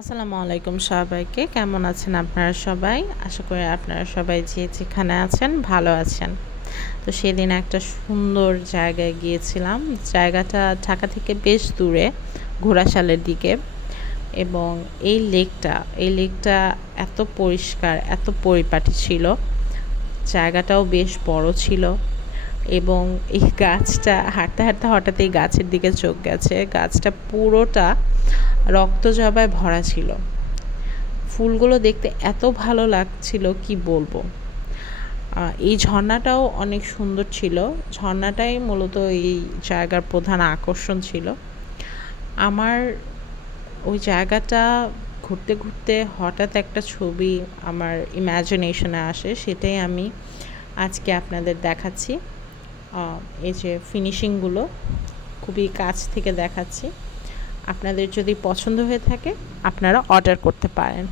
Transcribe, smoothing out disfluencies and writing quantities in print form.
আসসালামু আলাইকুম সবাইকে। কেমন আছেন আপনারা সবাই? আশা করি আপনারা সবাই যে যেখানে আছেন ভালো আছেন। তো সেদিন একটা সুন্দর জায়গায় গিয়েছিলাম। জায়গাটা ঢাকা থেকে বেশ দূরে, ঘোড়াশালের দিকে। এবং এই লেকটা এত পরিষ্কার, এত পরিপাটি ছিল। জায়গাটাও বেশ বড় ছিল। এবং এই গাছটা হাঁটতে হাঁটতে হঠাৎ এই গাছের দিকে চোখ গেছে। গাছটা পুরোটা রক্তজবায় ভরা ছিল। ফুলগুলো দেখতে এত ভালো লাগছিল কি বলবো। এই ঝর্ণাটাও অনেক সুন্দর ছিল। ঝর্ণাটাই মূলত এই জায়গার প্রধান আকর্ষণ ছিল। আমার ওই জায়গাটা ঘুরতে ঘুরতে হঠাৎ একটা ছবি আমার ইমাজিনেশনে আসে, সেটাই আমি আজকে আপনাদের দেখাচ্ছি। এই যে ফিনিশিংগুলো খুবই কাছ থেকে দেখাচ্ছি। আপনাদের যদি পছন্দ হয়ে থাকে আপনারা অর্ডার করতে পারেন।